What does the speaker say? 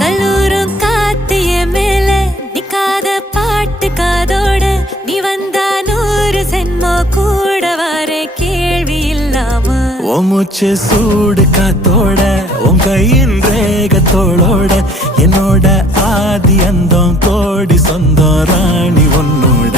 கல்லூரும் காத்து என் மேல நிக்காத பாட்டு காதோட நீ வந்தா 100 சென்மோ கூட வர கேள்வி இல்லாம உன் மூச்சு சூடு காத்தோட உன் கையின் ரேகத்தோளோட என்னோட ஆதி அந்தம் கோடி சொந்தம் ராணி உன்னோட